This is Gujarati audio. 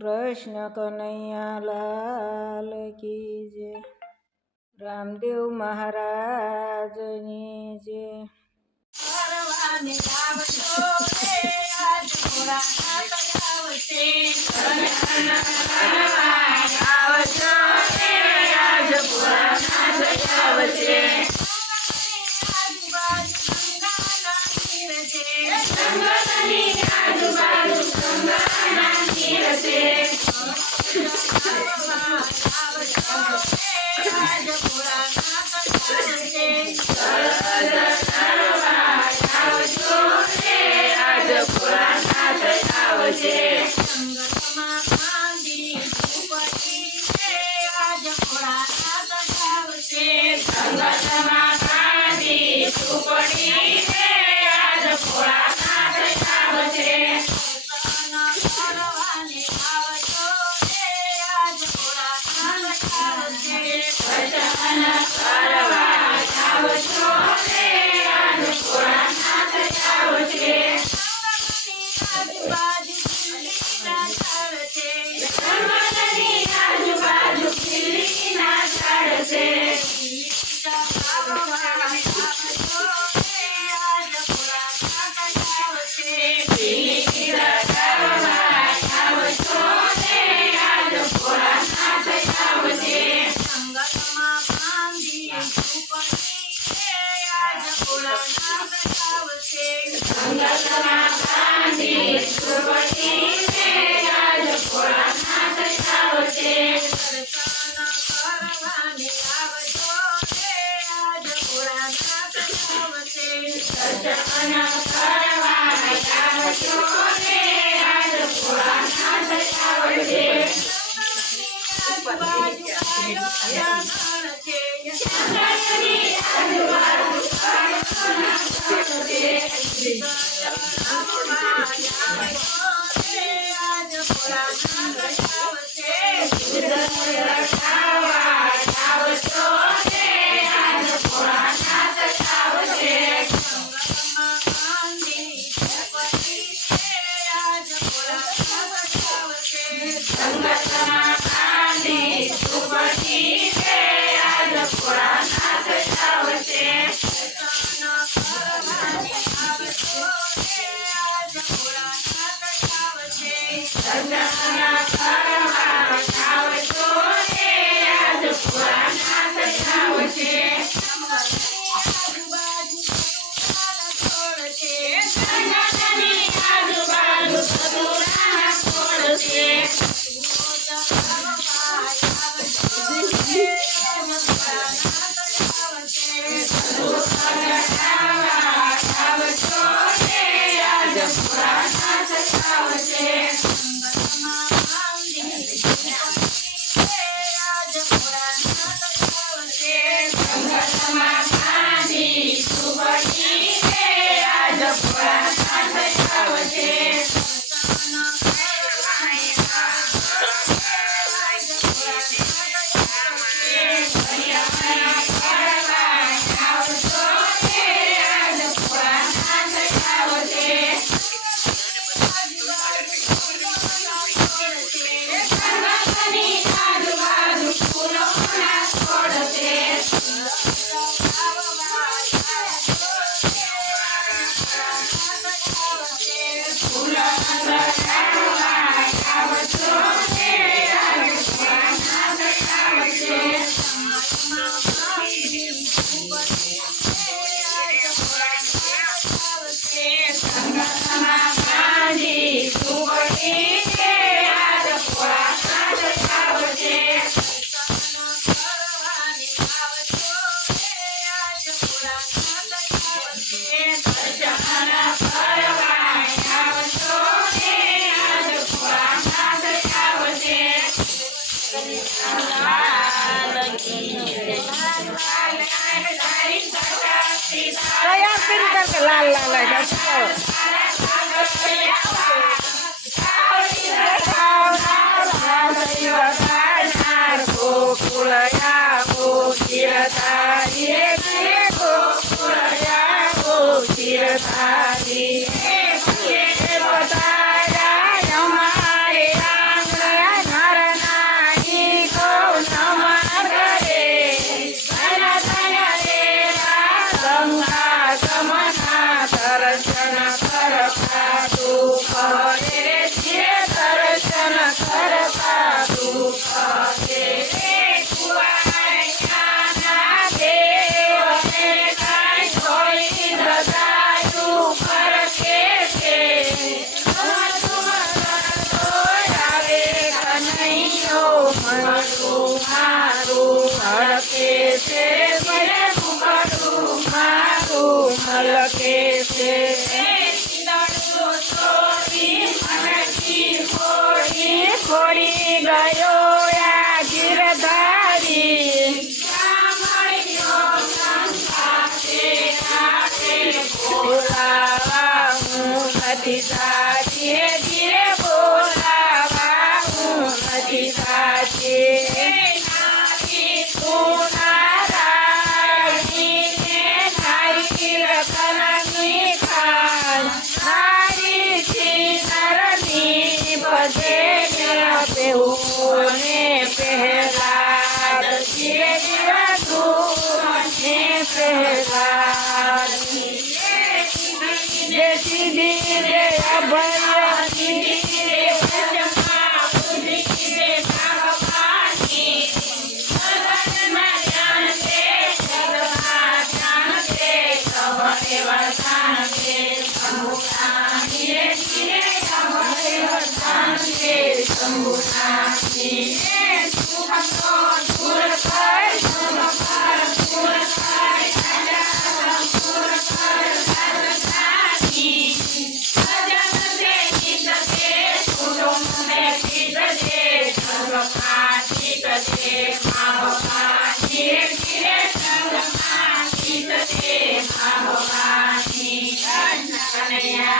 કૃષ્ણ કનૈયા લાલ કી જય. રામદેવ મહારાજની જય. પરવાને આવજો રે આજ ભોળાનાથ આવશે. આવજો રે આજ ભોળાનાથ આવશે. જંગલની આજુબાજુ ગંગાના તીર છે. આજ ભોળાનાથ આવશે. જંગલમાં બાંધી ઝૂંપડી છે. આજ ભોળાનાથ આવશે. જંગલમાં બાંધી ઝૂંપડી છે. આજ ભોળાનાથ આવશે. દર્શન કરવાને આવજો રે આજ ભોળાનાથ આવશે. દર્શન કરવા આવજો રે આજ ભોળાનાથ આવશે. આજુબાજુ ખીલીના ઝાડ છે. જંગલની આજુબાજુ ખીલીના ઝાડ છે. ખીલીના ઝાડમાં આવજો રે આજ ભોળાનાથ આવશે. ખીલીના ઝાડમાં આવજો રે આજ ભોળાનાથ આવશે. જંગલમાં બાંધી ઝૂંપડી છે. આજ ભોળાનાથ આવશે. જંગલમાં બાંધી ઝૂંપડી છે. આજ ભોળાનાથ આવશે. દર્શન કરવાને આવજો રે આજ ભોળાનાથ આવશે. દર્શન કરવા આવજો રે આજ ભોળાનાથ આવશે. આજુબાજુ ગાયોના ગણ છે. જંગલની આજુબાજુ ગાયોના ગણ છે. આજ ભોળાનાથ આવશે. આવજો રે આજ ભોળાનાથ આવશે. જંગલમાં બાંધી ઝૂંપડી છે. આજ ભોળાનાથ આવશે. જંગલમાં બાંધી ઝૂંપડી છે. આજ ભોળાનાથ આવશે. દર્શન કરવાને આવજો રે આજ ભોળાનાથ આવશે. દર્શન કરવા આવજો રે આજ ભોળાનાથ આવશે. જંગલની આજુબાજુ ધતુરાના છોડ છે. જંગલમાં બાંધી ઝૂંપડી છે. આજ ભોળાનાથ આવશે. આજુબાજુ ફૂલોના છોડ છે. જંગલમાં બાંધી ઝૂંપડી છે. આજ ભોળાનાથ આવશે. કરવાને આવજો રે આજ ભોળાનાથ આવશે. દર્શન કરવા આવજો રે આજ ભોળાનાથ આવશે. લાલ લાલ बताया हमारे आंगन છોડી ગયો આ ગીરધારી બોલાવા હું નથી સાચી હે ધીરે બોલાવા હું નથી સાચી તું નારાયણી ને નારી રતનની ખાન નારી છી નરની પદે બેઉને પહેલા ધીરે ધીરે ને પહેલા સીધી રે અભય સીધી રે ભવાની